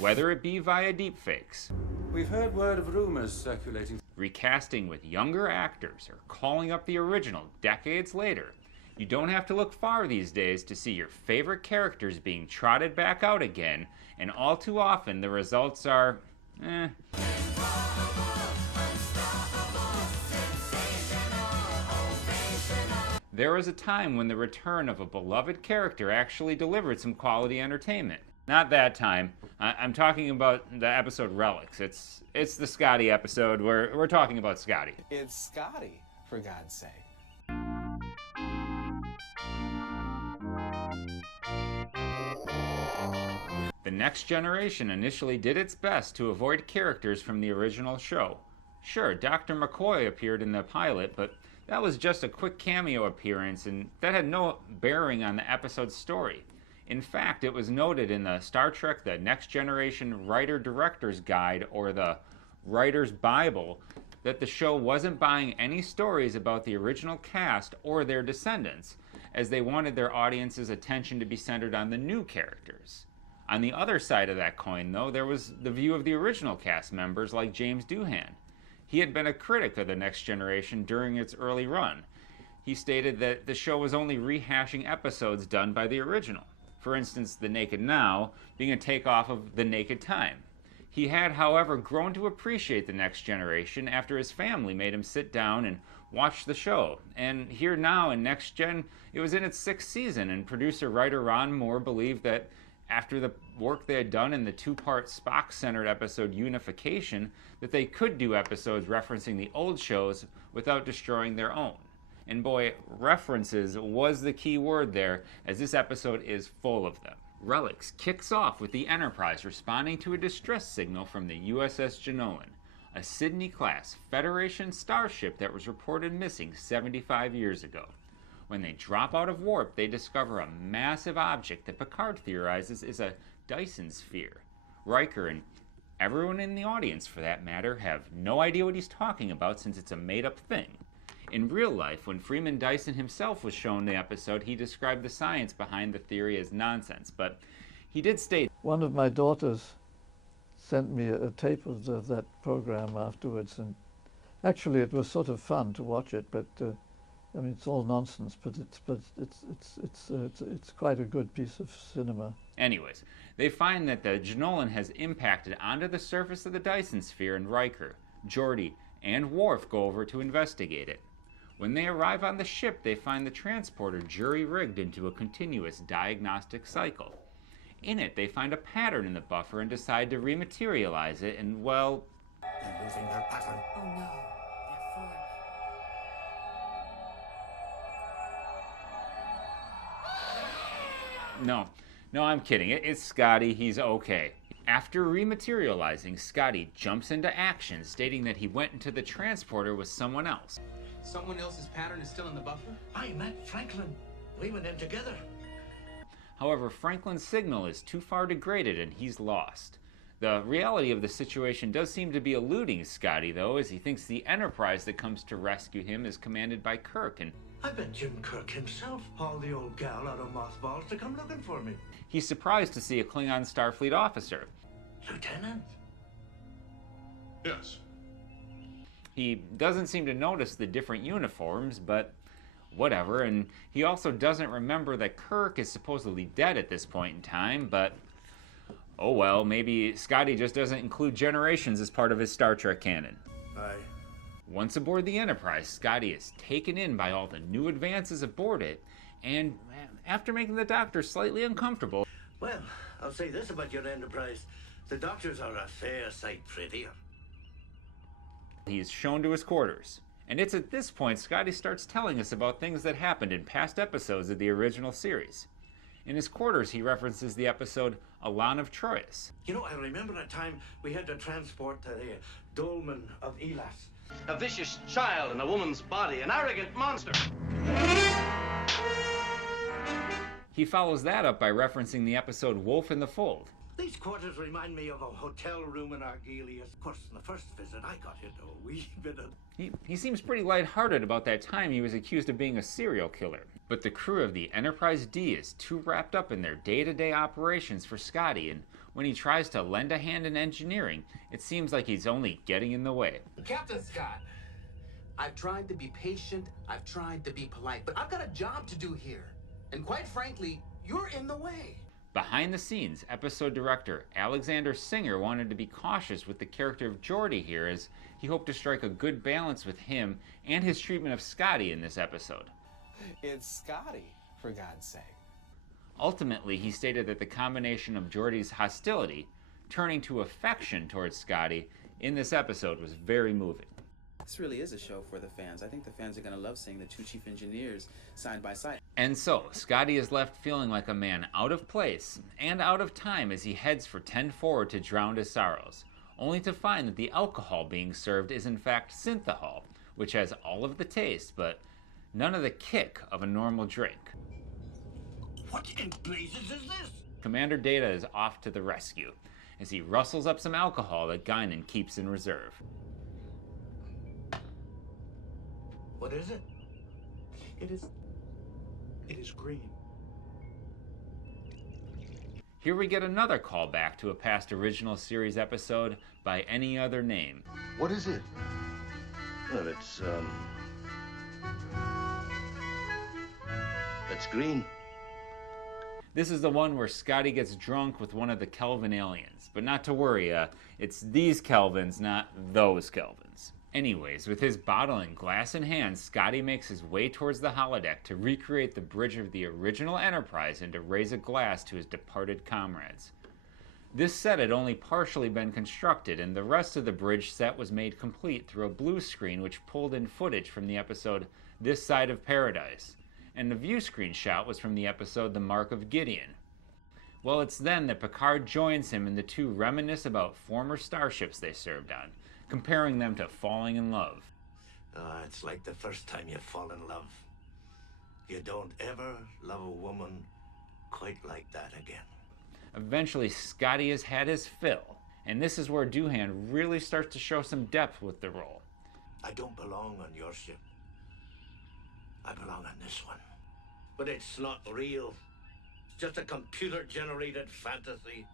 whether it be via deepfakes, We've heard word of rumors circulating, recasting with younger actors, or calling up the original decades later. You don't have to look far these days to see your favorite characters being trotted back out again, and all too often the results are, There was a time when the return of a beloved character actually delivered some quality entertainment. Not that time. I'm talking about the episode Relics. It's the Scotty episode. We're talking about Scotty. It's Scotty, for God's sake. The Next Generation initially did its best to avoid characters from the original show. Sure, Dr. McCoy appeared in the pilot, but that was just a quick cameo appearance, and that had no bearing on the episode's story. In fact, it was noted in the Star Trek The Next Generation Writer-Director's Guide, or the Writer's Bible, that the show wasn't buying any stories about the original cast or their descendants, as they wanted their audience's attention to be centered on the new characters. On the other side of that coin, though, there was the view of the original cast members like James Doohan. He had been a critic of The Next Generation during its early run. He stated that the show was only rehashing episodes done by the original. For instance, The Naked Now being a takeoff of The Naked Time. He had, however, grown to appreciate The Next Generation after his family made him sit down and watch the show. And here now in Next Gen, it was in its 6th season, and producer-writer Ron Moore believed that after the work they had done in the 2-part Spock-centered episode Unification, that they could do episodes referencing the old shows without destroying their own. And boy, references was the key word there, as this episode is full of them. Relics kicks off with the Enterprise responding to a distress signal from the USS Jenolan, a Sydney-class Federation starship that was reported missing 75 years ago. When they drop out of warp, they discover a massive object that Picard theorizes is a Dyson sphere. Riker and everyone in the audience, for that matter, have no idea what he's talking about since it's a made-up thing. In real life, when Freeman Dyson himself was shown the episode, he described the science behind the theory as nonsense, but he did state, one of my daughters sent me a tape of that program afterwards, and actually it was sort of fun to watch it, but I mean, it's all nonsense, but it's quite a good piece of cinema. Anyways, they find that the Jenolan has impacted onto the surface of the Dyson sphere, and Riker, Geordi, and Worf go over to investigate it. When they arrive on the ship, they find the transporter jury-rigged into a continuous diagnostic cycle. In it, they find a pattern in the buffer and decide to rematerialize it, and well... They're losing their pattern. Oh no, they're forming. No, I'm kidding. It's Scotty. He's okay. After rematerializing, Scotty jumps into action, stating that he went into the transporter with someone else. Someone else's pattern is still in the buffer? I met Franklin. We went in together. However, Franklin's signal is too far degraded and he's lost. The reality of the situation does seem to be eluding Scotty, though, as he thinks the Enterprise that comes to rescue him is commanded by Kirk, and I bet Jim Kirk himself hauled the old gal out of mothballs to come looking for me. he's surprised to see a Klingon Starfleet officer. Lieutenant? Yes. He doesn't seem to notice the different uniforms, but whatever, and he also doesn't remember that Kirk is supposedly dead at this point in time, but oh well, maybe Scotty just doesn't include Generations as part of his Star Trek canon. Aye. Once aboard the Enterprise, Scotty is taken in by all the new advances aboard it, and after making the Doctor slightly uncomfortable... Well, I'll say this about your Enterprise. The doctors are a fair sight prettier. He's shown to his quarters. And it's at this point Scotty starts telling us about things that happened in past episodes of the original series. In his quarters, he references the episode Alan of Troyes. You know, I remember a time we had to transport the dolmen of Elas. A vicious child in a woman's body, an arrogant monster. He follows that up by referencing the episode Wolf in the Fold. These quarters remind me of a hotel room in Argelius. Of course, on the first visit, I got hit a wee bit of... He seems pretty lighthearted about that time he was accused of being a serial killer. But the crew of the Enterprise D is too wrapped up in their day-to-day operations for Scotty, and When he tries to lend a hand in engineering, it seems like he's only getting in the way. Captain Scott, I've tried to be patient, I've tried to be polite, but I've got a job to do here. And quite frankly, you're in the way. Behind the scenes, episode director Alexander Singer wanted to be cautious with the character of Geordi here, as he hoped to strike a good balance with him and his treatment of Scotty in this episode. It's Scotty, for God's sake. Ultimately, he stated that the combination of Geordi's hostility turning to affection towards Scotty in this episode was very moving. This really is a show for the fans. I think the fans are going to love seeing the two chief engineers side by side. And so, Scotty is left feeling like a man out of place and out of time as he heads for 10-4 to drown his sorrows, only to find that the alcohol being served is in fact synthahol, which has all of the taste, but none of the kick of a normal drink. What in blazes is this? Commander Data is off to the rescue, as he rustles up some alcohol that Guinan keeps in reserve. What is it? It is green. Here we get another callback to a past original series episode by any other name. What is it? Well, it's green. This is the one where Scotty gets drunk with one of the Kelvin aliens. But not to worry, it's these Kelvins, not those Kelvins. Anyways, with his bottle and glass in hand, Scotty makes his way towards the holodeck to recreate the bridge of the original Enterprise and to raise a glass to his departed comrades. This set had only partially been constructed, and the rest of the bridge set was made complete through a blue screen which pulled in footage from the episode This Side of Paradise, and the view screen shot was from the episode The Mark of Gideon. Well, it's then that Picard joins him and the two reminisce about former starships they served on, comparing them to falling in love. It's like the first time you fall in love. You don't ever love a woman quite like that again. Eventually, Scotty has had his fill, and this is where Doohan really starts to show some depth with the role. I don't belong on your ship. I belong on this one. But it's not real. It's just a computer-generated fantasy.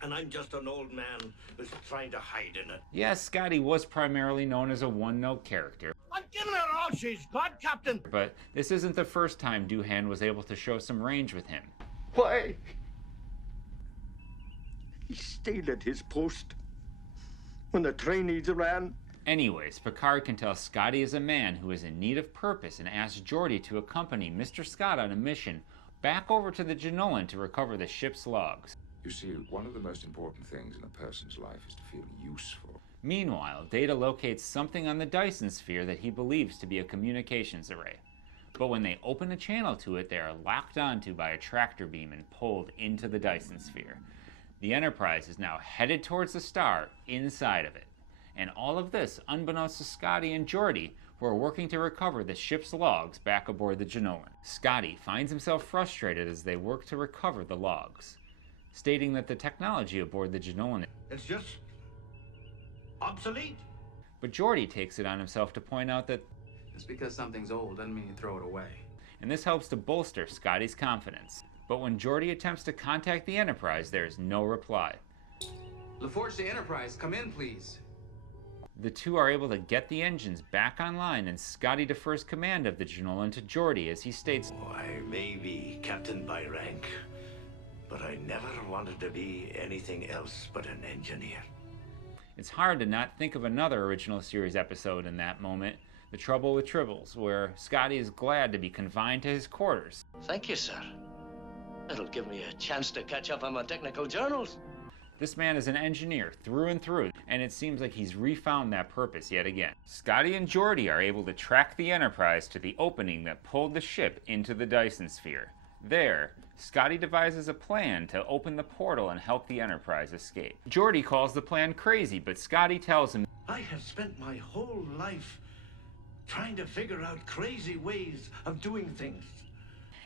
And I'm just an old man who's trying to hide in it. Yes, Scotty was primarily known as a one-note character, I'm giving her all she's got, Captain. but this isn't the first time Doohan was able to show some range with him. Why? He stayed at his post when the trainees ran. Anyways, Picard can tell Scotty is a man who is in need of purpose and asks Geordi to accompany Mr. Scott on a mission back over to the Genolan to recover the ship's logs. You see, one of the most important things in a person's life is to feel useful. Meanwhile, Data locates something on the Dyson sphere that he believes to be a communications array. But when they open a channel to it, they are locked onto by a tractor beam and pulled into the Dyson sphere. The Enterprise is now headed towards the star inside of it. And all of this unbeknownst to Scotty and Geordi, who are working to recover the ship's logs back aboard the Genolan. Scotty finds himself frustrated as they work to recover the logs, stating that the technology aboard the Genolan It's just obsolete. But Geordi takes it on himself to point out that, Just because something's old doesn't mean you throw it away. and this helps to bolster Scotty's confidence. But when Geordi attempts to contact the Enterprise, there is no reply. LaForge to Enterprise, come in, please. The two are able to get the engines back online, and Scotty defers command of the Genolan to Geordi as he states, I may be captain by rank, but I never wanted to be anything else but an engineer. it's hard to not think of another original series episode in that moment, The Trouble with Tribbles, where Scotty is glad to be confined to his quarters. Thank you, sir. It'll give me a chance to catch up on my technical journals. This man is an engineer through and through, and it seems like he's refound that purpose yet again. Scotty and Geordi are able to track the Enterprise to the opening that pulled the ship into the Dyson sphere. There, Scotty devises a plan to open the portal and help the Enterprise escape. Geordi calls the plan crazy, but Scotty tells him, I have spent my whole life trying to figure out crazy ways of doing things.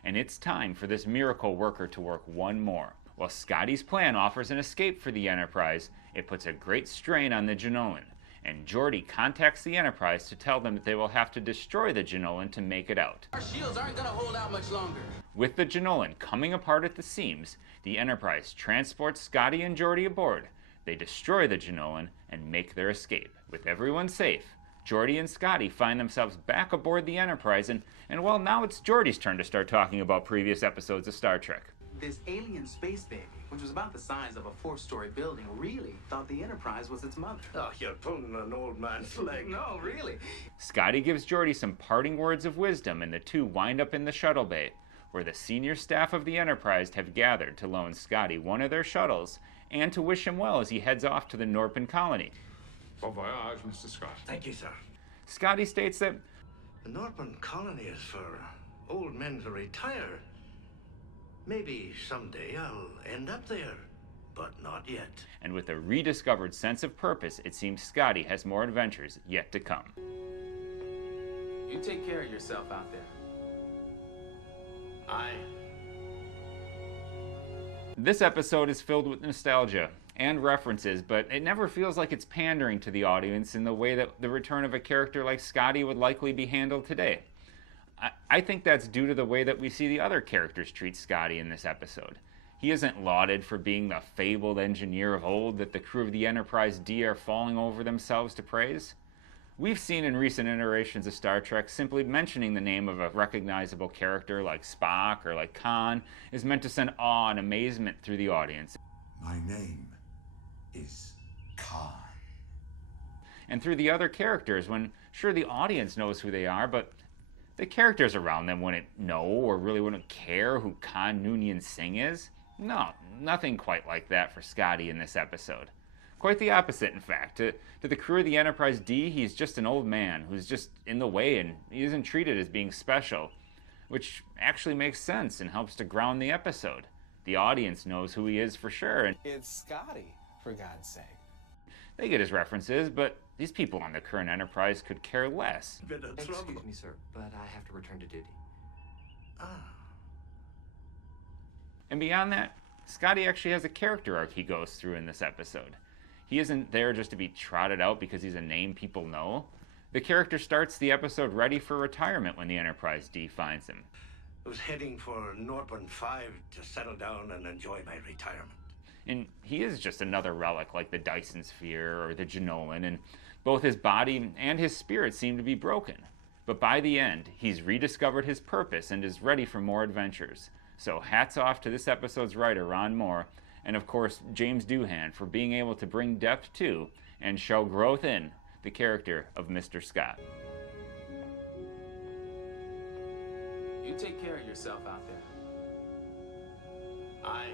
and it's time for this miracle worker to work one more. While Scotty's plan offers an escape for the Enterprise, it puts a great strain on the Genolan, and Geordi contacts the Enterprise to tell them that they will have to destroy the Genolan to make it out. Our shields aren't gonna hold out much longer. With the Genolan coming apart at the seams, The Enterprise transports Scotty and Geordi aboard. They destroy the Janolan and make their escape. With everyone safe, Geordi and Scotty find themselves back aboard the Enterprise, and well, now it's Geordi's turn to start talking about previous episodes of Star Trek. This alien space baby, which was about the size of a 4-story building, really thought the Enterprise was its mother. Oh, you're pulling an old man's leg. No, really. Scotty gives Geordi some parting words of wisdom, and the two wind up in the shuttle bay, where the senior staff of the Enterprise have gathered to loan Scotty one of their shuttles and to wish him well as he heads off to the Norpin colony. Bon voyage, Mr. Scott. Thank you, sir. Scotty states that The Norpin colony is for old men to retire. Maybe someday I'll end up there, but not yet. and with a rediscovered sense of purpose, it seems Scotty has more adventures yet to come. You take care of yourself out there. Aye. This episode is filled with nostalgia and references, but it never feels like it's pandering to the audience in the way that the return of a character like Scotty would likely be handled today. I think that's due to the way that we see the other characters treat Scotty in this episode. He isn't lauded for being the fabled engineer of old that the crew of the Enterprise D are falling over themselves to praise. We've seen in recent iterations of Star Trek simply mentioning the name of a recognizable character like Spock or like Khan is meant to send awe and amazement through the audience. My name is Khan. And through the other characters, when sure the audience knows who they are, but the characters around them wouldn't know or really wouldn't care who Khan Noonien Singh is. No, nothing quite like that for Scotty in this episode. Quite the opposite, in fact. To the crew of the Enterprise D, he's just an old man who's just in the way, and he isn't treated as being special, which actually makes sense and helps to ground the episode. The audience knows who he is for sure, and It's Scotty, for God's sake. they get his references, but these people on the current Enterprise could care less. Bit of trouble. Excuse me, sir, but I have to return to duty. And beyond that, Scotty actually has a character arc he goes through in this episode. He isn't there just to be trotted out because he's a name people know. The character starts the episode ready for retirement when the Enterprise D finds him. I was heading for Norpin 5 to settle down and enjoy my retirement. And he is just another relic like the Dyson Sphere or the Janolan, and both his body and his spirit seem to be broken. But by the end, he's rediscovered his purpose and is ready for more adventures. So hats off to this episode's writer, Ron Moore, and of course James Doohan for being able to bring depth to and show growth in the character of Mr. Scott. You take care of yourself out there. Aye.